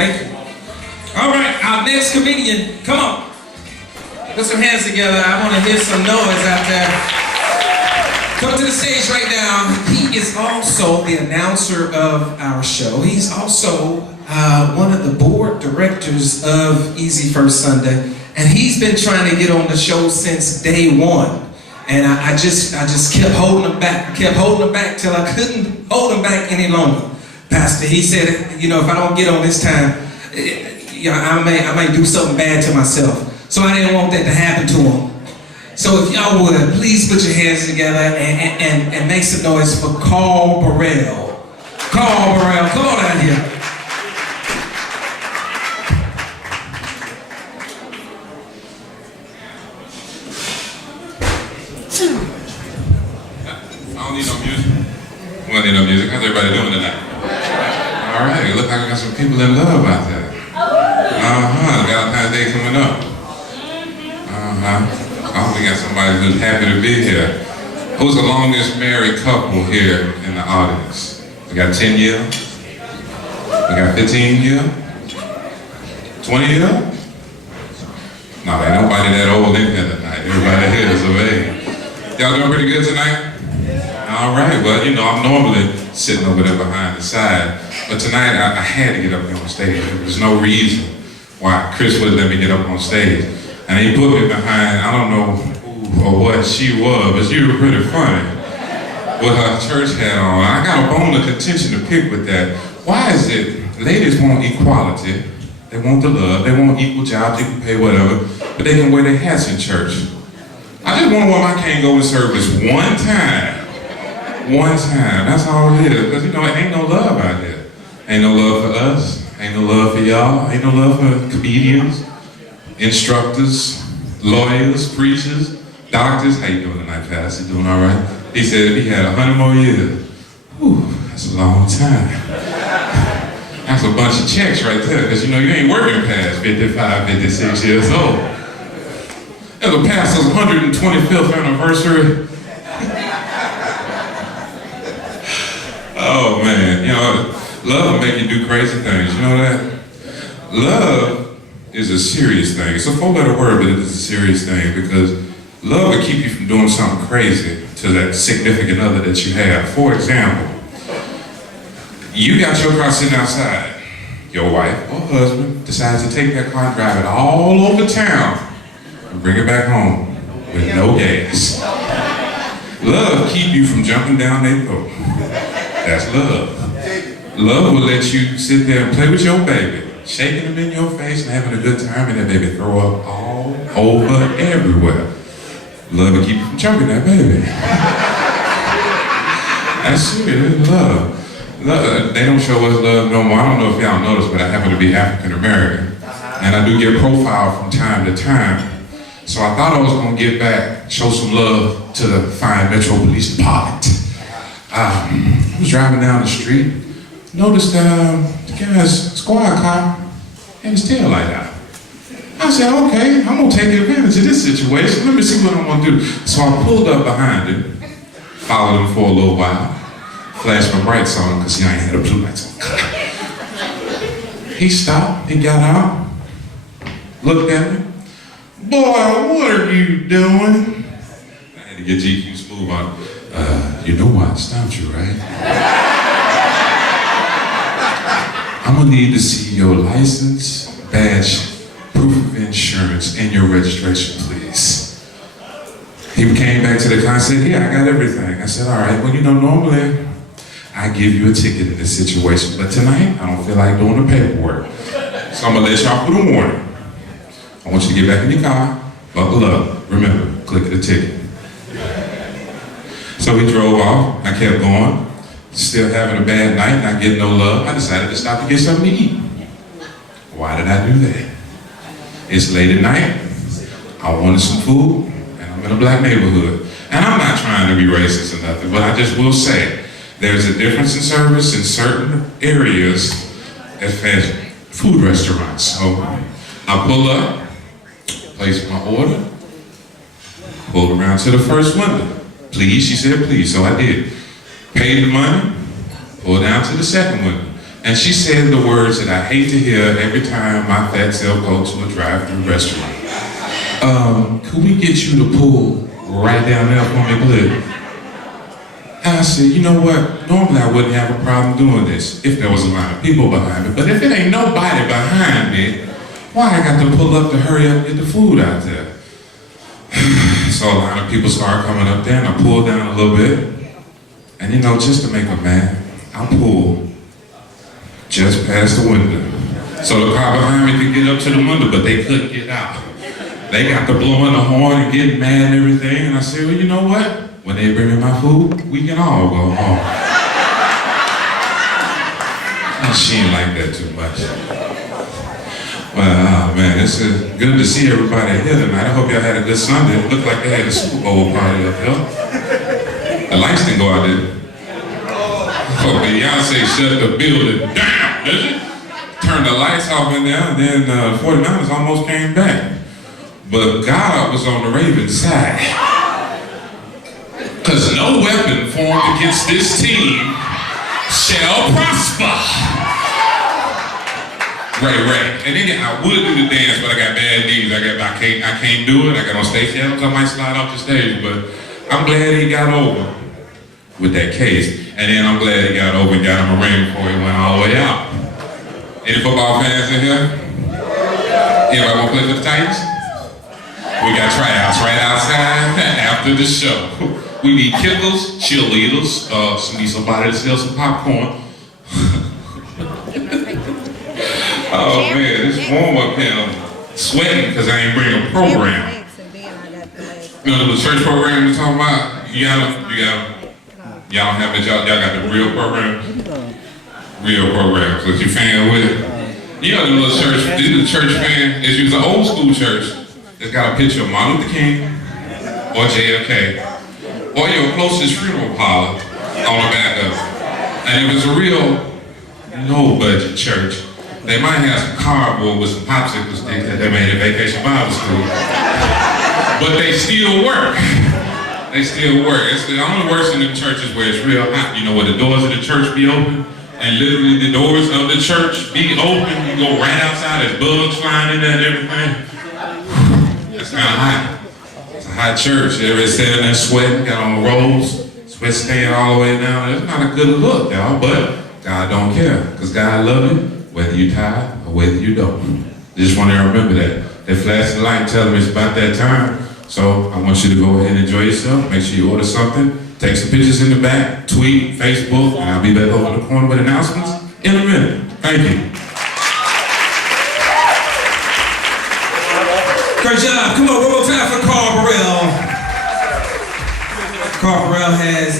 Thank you. All right, our next comedian, come on. Put some hands together. I want to hear some noise out there. Come to the stage right now. He is also the announcer of our show. He's also one of the board directors of Easy First Sunday. And he's been trying to get on the show since day one. And I just kept holding him back. I kept holding him back till I couldn't hold him back any longer. Pastor, he said, you know, if I don't get on this time, I may do something bad to myself. So I didn't want that to happen to him. So if y'all would, please put your hands together and make some noise for Carl Burrell. Carl Burrell, come on out here. I don't need no music. We don't need no music. How's everybody doing tonight? All right, it looks like we got some people in love out there. Valentine's Day coming up. Oh, we got somebody who's happy to be here. Who's the longest married couple here in the audience? We got 10 years? We got 15 years? 20 years? No, ain't nobody that old in here tonight. Everybody here is of age. Y'all doing pretty good tonight? All right, well, you know, I'm normally sitting over there behind the side, but tonight I had to get up here on stage. There was no reason why Chris would let me get up on stage. And he put me behind, I don't know who or what she was, but she was pretty funny with her church hat on. I got a bone of contention to pick with that. Why is it ladies want equality, they want the love, they want equal jobs, equal pay, whatever, but they can wear their hats in church? I just wonder why I can't go to service one time. One time, that's all it is. Because, you know, it ain't no love out here. Ain't no love for us. Ain't no love for y'all. Ain't no love for comedians, instructors, lawyers, preachers, doctors. How you doing tonight, Pastor? You doing all right? He said if he had 100 more years. Whew, that's a long time. That's a bunch of checks right there. Because, you know, you ain't working past 55, 56 years old. There's a pastor's 125th anniversary. Oh man, you know, love will make you do crazy things, you know that? Love is a serious thing. It's a 4-letter word, but it is a serious thing because love will keep you from doing something crazy to that significant other that you have. For example, you got your car sitting outside. Your wife or husband decides to take that car and drive it all over town and bring it back home with no gas. Love keep you from jumping down their throat. That's love. Love will let you sit there and play with your baby, shaking them in your face and having a good time, and that baby throw up all over everywhere. Love will keep you from choking that baby. That's serious, love. They don't show us love no more. I don't know if y'all noticed, but I happen to be African American, and I do get profiled from time to time. So I thought I was gonna get back, show some love to the fine Metro Police Department. I was driving down the street, noticed that the guy's squad car had his tail light out. I said, okay, I'm gonna take advantage of this situation. Let me see what I'm gonna do. So I pulled up behind him, followed him for a little while, flashed my brights on him because he ain't had a blue lights on. He stopped, he got out, looked at me. Boy, what are you doing? I had to get GQ Smooth on. You know why I stopped you, right? I'm gonna need to see your license, badge, proof of insurance, and your registration, please. He came back to the car and said, yeah, I got everything. I said, all right, well, you know, normally I give you a ticket in this situation, but tonight I don't feel like doing the paperwork. So I'm gonna let y'all put a warning. I want you to get back in your car, buckle up. Remember, click the ticket. So he drove off, I kept going, still having a bad night, not getting no love. I decided to stop to get something to eat. Why did I do that? It's late at night, I wanted some food, and I'm in a black neighborhood. And I'm not trying to be racist or nothing, but I just will say, there's a difference in service in certain areas at fast food restaurants. So I pull up, place my order, pull around to the first window. Please, she said please, so I did. Paid the money, pulled down to the second window. And she said the words that I hate to hear every time my fat self goes to a drive-thru restaurant. Could we get you to pull right down there for me, please? And I said, you know what? Normally I wouldn't have a problem doing this if there was a line of people behind me. But if it ain't nobody behind me, why I got to pull up to hurry up and get the food out there? So a line of people started coming up there and I pulled down a little bit. And you know, just to make them mad, I pulled just past the window. So the car behind me could get up to the window, but they couldn't get out. They got to blowing the horn and getting mad and everything. And I said, well, you know what? When they bring me my food, we can all go home. And she ain't like that too much. Well, man, it's good to see everybody here tonight. I hope y'all had a good Sunday. It looked like they had a Super Bowl party up here. The lights didn't go out there. Oh, Beyonce shut the building down, does it? Turned the lights off in there, and then 49ers almost came back. But God was on the Ravens' side. Because no weapon formed against this team shall prosper. Right. And then I would do the dance, but I got bad knees. I can't do it. I got on stage helmets. I might slide off the stage, but I'm glad he got over with that case. And then I'm glad he got over and got him a ring before he went all the way out. Any football fans in here? Anybody want to play for the Titans? We got tryouts right outside after the show. We need kickers, cheerleaders, need somebody to sell some popcorn. Oh man, it's warm up here. I'm sweating because I ain't bring a program. You know the church program you're talking about? Y'all don't have it, y'all got the real program? Real program, so you fan with it? You know the little church, the church fan, is an old school church. It's got a picture of Martin Luther King or JFK or your closest funeral parlor on the back of it. And if it's a real low budget church, they might have some cardboard with some popsicle sticks that they made at Vacation Bible School. But they still work. They still work. It's the only worse in the churches where it's real hot. You know, where the doors of the church be open and literally the doors of the church be open. You go right outside, there's bugs flying in there and everything. It's kind of hot. It's a hot church. Everybody's standing there sweating, got on robes, sweat staying all the way down. It's not a good look, y'all, but God don't care, because God loves you whether you tired or whether you don't. Just want to remember that. They flash the light and tell them it's about that time. So I want you to go ahead and enjoy yourself. Make sure you order something. Take some pictures in the back, tweet, Facebook, and I'll be back over the corner with announcements in a minute. Thank you. Great job. Come on, one more time for Carl Burrell. Carl Burrell has